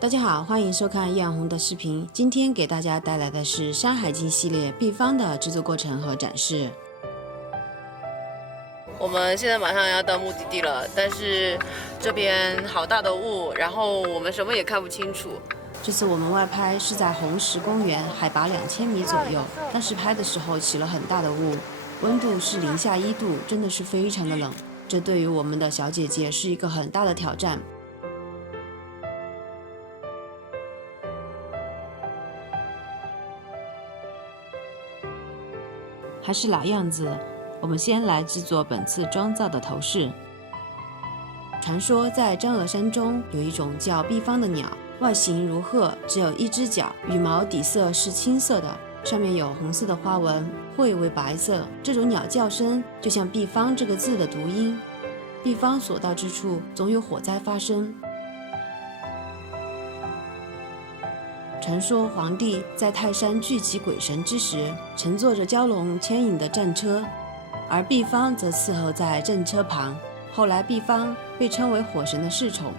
大家好，欢迎收看艳红的视频。今天给大家带来的是《山海经》系列壁方的制作过程和展示。我们现在马上要到目的地了，但是这边好大的雾，然后我们什么也看不清楚。这次我们外拍是在红石公园，海拔2000米左右。当时拍的时候起了很大的雾，温度是零下1度，真的是非常的冷。这对于我们的小姐姐是一个很大的挑战。还是老样子，我们先来制作本次妆造的头饰。传说在张峨山中有一种叫壁方的鸟，外形如鹤，只有一只脚，羽毛底色是青色的，上面有红色的花纹，喙为白色。这种鸟叫声就像壁方这个字的读音，壁方所到之处总有火灾发生。传说皇帝在泰山聚集鬼神之时，乘坐着蛟龙牵引的战车，而壁方则伺候在战车旁。后来壁方被称为火神的侍从。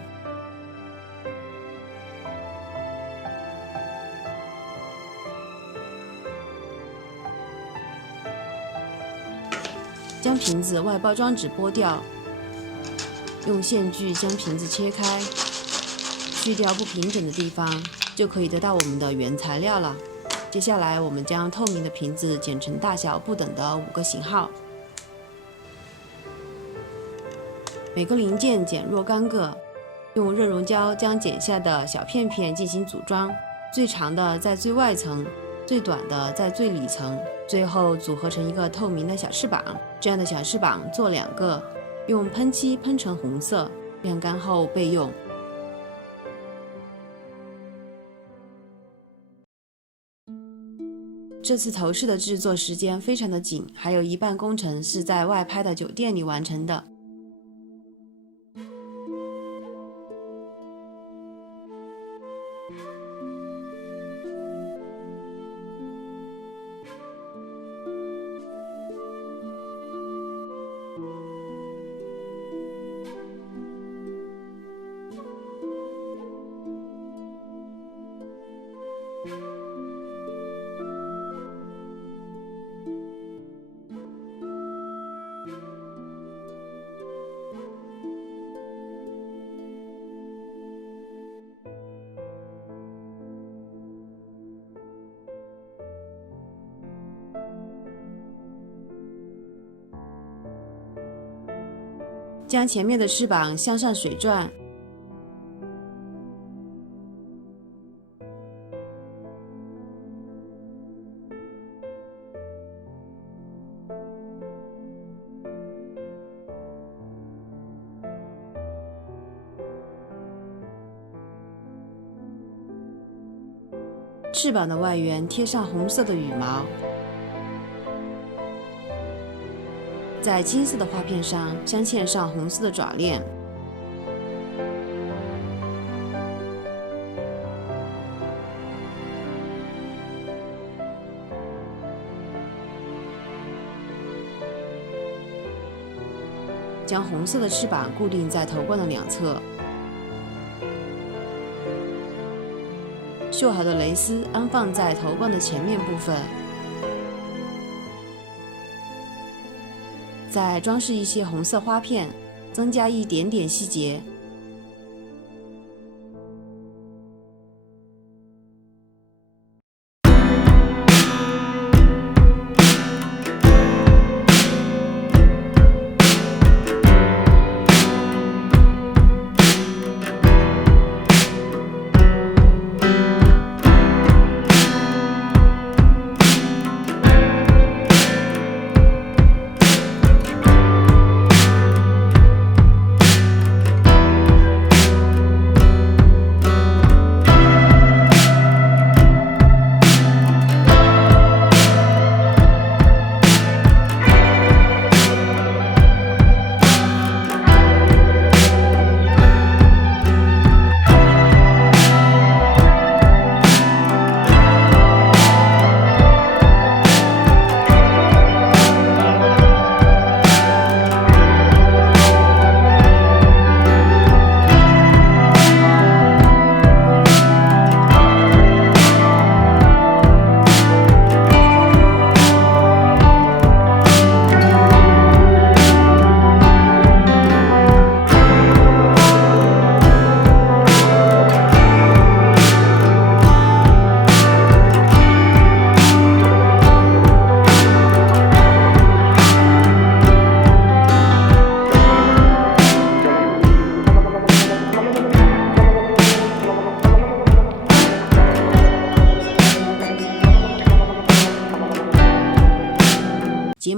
将瓶子外包装纸剥掉，用线锯将瓶子切开，去掉不平整的地方，就可以得到我们的原材料了。接下来我们将透明的瓶子剪成大小不等的5个型号，每个零件剪若干个，用热熔胶将剪下的小片片进行组装，最长的在最外层，最短的在最里层，最后组合成一个透明的小翅膀。这样的小翅膀做2个，用喷漆喷成红色，晾干后备用。这次头饰的制作时间非常的紧，还有一半工程是在外拍的酒店里完成的。将前面的翅膀向上水转，翅膀的外缘贴上红色的羽毛，在金色的花片上镶嵌上红色的爪链。将红色的翅膀固定在头冠的2侧，绣好的蕾丝安放在头冠的前面部分。再装饰一些红色花片，增加一点点细节。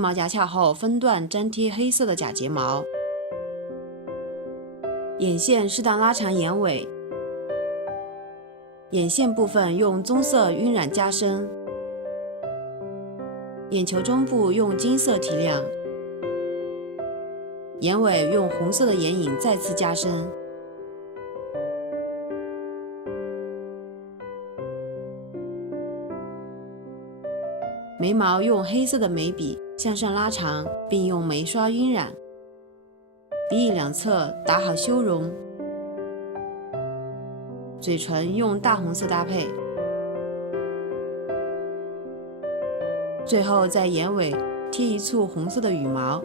毛夹翘后分段粘贴黑色的假睫毛，眼线适当拉长眼尾，眼线部分用棕色晕染加深，眼球中部用金色提亮，眼尾用红色的眼影再次加深。眉毛用黑色的眉笔向上拉长，并用眉刷晕染。鼻翼两侧打好修容。嘴唇用大红色搭配。最后在眼尾贴一簇红色的羽毛，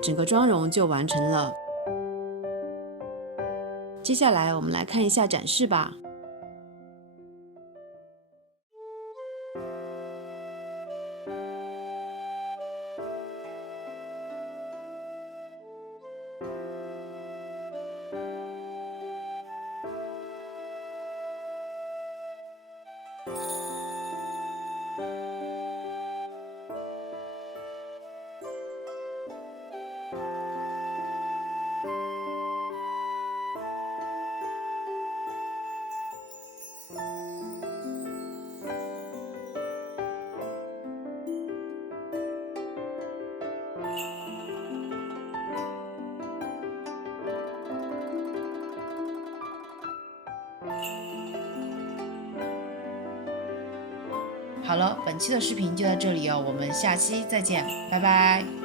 整个妆容就完成了。接下来我们来看一下展示吧。好了，本期的视频就到这里哦，我们下期再见，拜拜。